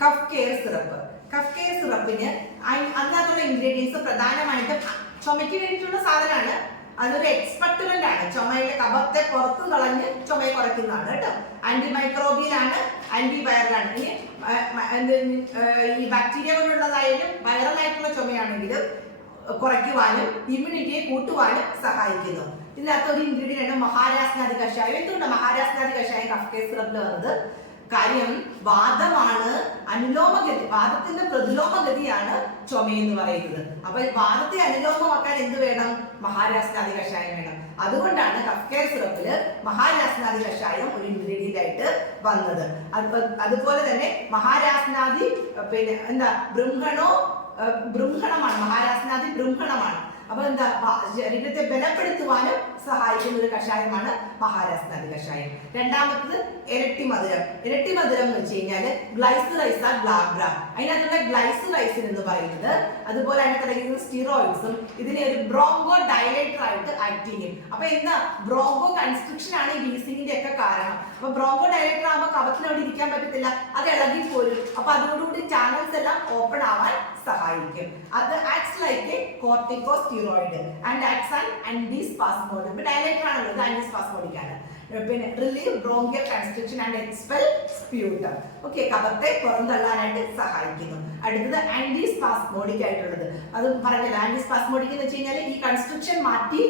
Cough care syrup. Cough care സിറപ്പിന് അതിനകത്തുള്ള ingredients പ്രധാനമായിട്ടും ചുമയ്ക്ക് വേണ്ടിയിട്ടുള്ള സാധനമാണ്. അതൊരു എക്സ്പെക്ടറന്റ് ആണ്. ചുമയിലെ കഫത്തെ പുറത്തു കളഞ്ഞ് ചുമയെ കുറയ്ക്കുന്നതാണ് കേട്ടോ. ആന്റി മൈക്രോബിയൽ ആണ്, ആന്റി വൈറൽ ആണ്. ഈ ബാക്ടീരിയ കൊണ്ടുള്ളതായാലും വൈറൽ ആയിട്ടുള്ള ചുമയാണെങ്കിലും കുറയ്ക്കുവാനും ഇമ്മ്യൂണിറ്റിയെ കൂട്ടുവാനും സഹായിക്കുന്നു. ഇതിനകത്ത് ഒരു ഇൻഗ്രീഡിയന്റ് ആണ് മഹാരാസ്നാദി കഷായം. എന്തുകൊണ്ട് മഹാരാസ്നാദി കഷായം കഫ് കെയർ സിറപ്പിൽ വന്നത്? കാര്യം വാദമാണ്, അനുലോമഗതി, വാദത്തിന്റെ പ്രതിലോമഗതിയാണ് ചുമ എന്ന് പറയുന്നത്. അപ്പൊ വാദത്തെ അനുലോമമാക്കാൻ എന്ത് വേണം? മഹാരാസ്നാദി കഷായം വേണം. അതുകൊണ്ടാണ് കഫ് കെയർ സിറപ്പില് മഹാരാസ്നാദി കഷായം ഒരു ഇൻഗ്രീഡിയന്റ് ആയിട്ട് വന്നത്. അതുപോലെ തന്നെ മഹാരാസ്നാദി ബൃംഹണമാണ്. മഹാരാസ്നാദി ബൃംഹണമാണ്. അപ്പൊ ശരീരത്തെ ബലപ്പെടുത്തുവാനും സഹായിക്കുന്ന ഒരു കഷായമാണ് മഹാരാസ്നാദി കഷായം. രണ്ടാമത്തത് ഇരട്ടി മധുരം. ഇരട്ടി മധുരം എന്ന് വെച്ച് കഴിഞ്ഞാല് ഗ്ലൈസറൈസ ഗ്ലാബ്ര. അതിനകത്തുള്ള ഗ്ലൈസറൈസിൻ എന്ന് പറയുന്നത്, അതുപോലെ അതിനകത്ത് സ്റ്റിറോയിഡ്സും ഇതിനെ ഒരു ബ്രോങ്കോ ഡയലേറ്റർ ആയിട്ട് ആക്ട് ചെയ്യും. അപ്പൊ ബ്രോങ്കോ കൺസ്ട്രിക്ഷൻ ആണ് ഈ വീസിങ്ങിന്റെ ഒക്കെ കാരണം. അപ്പൊ ബ്രോങ്കോ ഡയലേറ്റർ ആകുമ്പോൾ കഫത്തിന് അവിടെ ഇരിക്കാൻ പറ്റത്തില്ല, അത് ഇളകി പോരും. അപ്പൊ അതോടുകൂടി ചാനൽസ് എല്ലാം ഓപ്പൺ ആവാൻ സഹായിക്കും. അത് acts like a corticosteroid and acts an antispasmodic. Dilator ആണല്ലോ, ഇത് ആന്റിസ്പാസ്മോഡിക് ആണ്. പിന്നെ relieve bronchial constriction and expel sputum. Okay, കഫത്തെ പുറന്തള്ളാനായിട്ട് സഹായിക്കുന്നു. അടുത്തത് ആന്റിസ്പാസ്മോഡിക് ആയിട്ടുള്ളത്. അത് പറഞ്ഞല്ലോ, ആന്റിസ്പാസ്മോഡിക് എന്ന് വെച്ച് കഴിഞ്ഞാൽ ഈ കൺസ്ട്രിക്ഷൻ മാറ്റി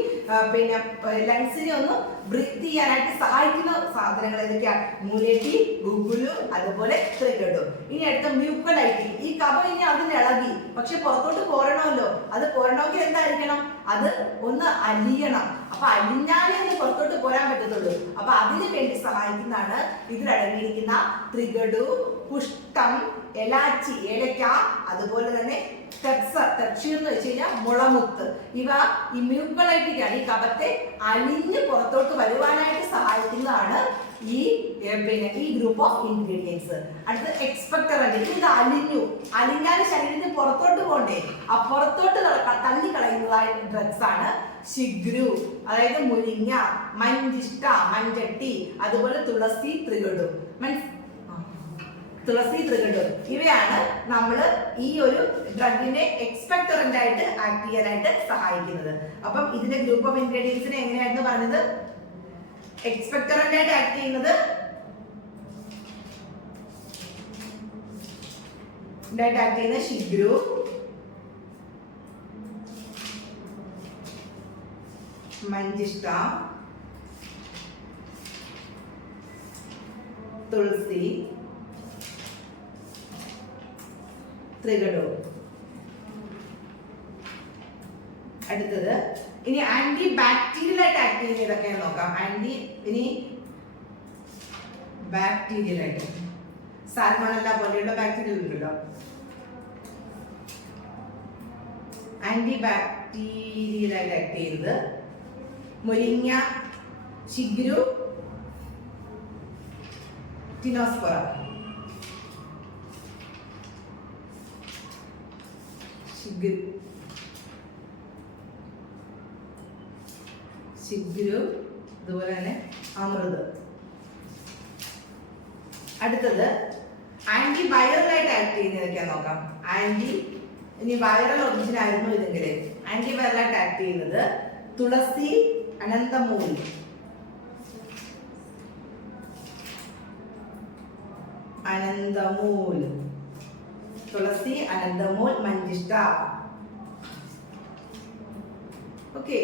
ലങ്സിനെ ഒന്ന് ബ്രീത്ത് ചെയ്യാനായിട്ട് സഹായിക്കുന്ന സാധനങ്ങൾ ഏതൊക്കെയാണ്? മൂലേറ്റി, ഗുഗുലു, അതുപോലെ ത്രിഗഡു. ഇനി അടുത്ത മ്യൂക്കലൈറ്റി. ഈ കഫം ഇനി അതിൽ ഇളകി, പക്ഷെ പുറത്തോട്ട് പോരണമല്ലോ. അത് പോരണമെങ്കിൽ എന്തായിരിക്കണം? അത് ഒന്ന് അലിയണം. അപ്പൊ അലിഞ്ഞാലേ അത് പുറത്തോട്ട് പോരാൻ പറ്റത്തുള്ളൂ. അപ്പൊ അതിന് വേണ്ടി സഹായിക്കുന്നതാണ് ഇതിലടങ്ങിയിരിക്കുന്ന ത്രിഗഡു, പുഷ്ടം, എലാച്ചി, ഏലക്ക, അതുപോലെ തന്നെ തെർച്ചി എന്ന് വെച്ച് കഴിഞ്ഞാൽ മുളമുത്ത്. ഇവ ഈ മ്യൂക്കലൈറ്റിക്കാണ്. ഈ കഫത്തെ അലിഞ്ഞ് പുറത്തോട്ട് വരുവാനായിട്ട് സഹായിക്കുന്നതാണ് ഈ ഗ്രൂപ്പ് ഓഫ് ഇൻഗ്രീഡിയൻസ്. അടുത്ത എക്സ്പെക്ടറന്റ്. ഇത് അലിഞ്ഞാൽ ശരീരത്തിന് പുറത്തോട്ട് പോകണ്ടേ, ആ പുറത്തോട്ട് തള്ളി കളയുന്നതായ ഡ്രഗ്സ് ആണ് ശിഗ്രു, അതായത് മുരിങ്ങ, മഞ്ചിഷ്ട, മഞ്ചട്ടി, അതുപോലെ തുളസി, ത്രികടു. ഇവയാണ് നമ്മൾ ഈ ഒരു ഡ്രഗിനെ എക്സ്പെക്ടറന്റ് ആയിട്ട് ആക്ട് ചെയ്യാനായിട്ട് സഹായിക്കുന്നത്. അപ്പം ഇതിന്റെ ഗ്രൂപ്പ് ഓഫ് ഇൻഗ്രീഡിയൻസിനെ എങ്ങനെയായിരുന്നു പറഞ്ഞത്? എക്സ്പെക്ടറന്റ് ആയിട്ട് ആക്ട് ചെയ്യുന്നത് ശിഗ്രു, മഞ്ചിഷ്ട, തുളസി, ത്രികടു. അടുത്തത് ഇനി ആന്റി ബാക്ടീരിയൽ ആയിട്ട് ആക്ട് ചെയ്യുന്ന ഏതൊക്കെയാണെന്ന് നോക്കാം. ഇനി ബാക്ടീരിയൽ ആയിട്ട് സാൽമണല്ല പോലെയുള്ള ബാക്ടീരിയൽ ഉണ്ടല്ലോ. ആന്റി ബാക്ടീരിയൽ ആയിട്ട് ആക്ട് ചെയ്യുന്നത് മുരിങ്ങ, ശിഗ്രു, ടിനോസ്പൊറ. ശിഗ്രു, അതുപോലെ തന്നെ അമൃത്. അടുത്തത് ആന്റി വൈറൽ ആയിട്ട് ആക്ട് ചെയ്യുന്നതൊക്കെ നോക്കാം. ഇനി വൈറൽ ഒറിജിൻ ആയിരുന്നു ഇതെങ്കിൽ ആന്റി വൈറൽ ആയിട്ട് ആക്ട് ചെയ്യുന്നത് തുളസി, അനന്തമൂൽ, തുളസി, അനന്തമൂൽ, മഞ്ചിഷ്ട. ഓക്കെ.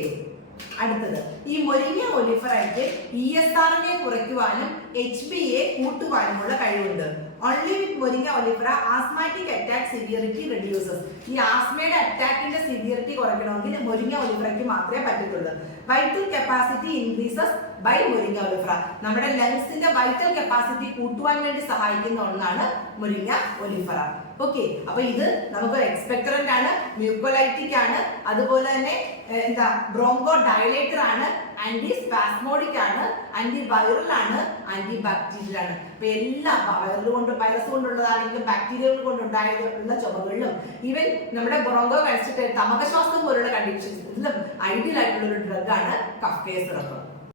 അടുത്തത് ഈ മൊരിങ്ങ ഒലിഫറയ്ക്ക് ESRനെ കുറയ്ക്കുവാനും HbA കൂട്ടുവാനുമുള്ള കഴിവുണ്ട്. Only with Moringa olifera asthmatic attack severity reduces. ഈ ആസ്മയുടെ അറ്റാക്കിന്റെ സിവിയറിറ്റി കുറയ്ക്കണമെങ്കിൽ മൊരിങ്ങ ഒലിഫറയ്ക്ക് മാത്രമേ പറ്റത്തുള്ളൂ. Vital capacity increases by moringa oleifera. നമ്മുടെ ലങ്സിന്റെ വൈറ്റൽ കപ്പാസിറ്റി കൂട്ടുവാൻ വേണ്ടി സഹായിക്കുന്ന ഒന്നാണ് മൊരിങ്ങ ഒലിഫറ. ഓക്കെ, അപ്പൊ ഇത് നമുക്ക് എക്സ്പെക്ടറന്റ് ആണ്, മ്യൂക്കോലൈറ്റിക് ആണ്, അതുപോലെ തന്നെ ബ്രോങ്കോ ഡയലേറ്റർ ആണ്, ആന്റി സ്പാസ്മോഡിക് ആണ്, ആന്റി വൈറൽ ആണ്, ആന്റി ബാക്ടീരിയൽ ആണ്. അപ്പൊ എല്ലാം വൈറസ് കൊണ്ടുള്ളതാണെങ്കിലും ബാക്ടീരിയകൾ കൊണ്ടുണ്ടായിട്ടുള്ള ചുമകളിലും ഈവൻ നമ്മുടെ ബ്രോങ്കോ കഴിച്ചിട്ട് തമകശ്വാസം പോലുള്ള കണ്ടീഷൻസ് ഐഡിയൽ ആയിട്ടുള്ള ഒരു ഡ്രഗ് ആണ് കഫ് കെയർ സിറപ്പ്.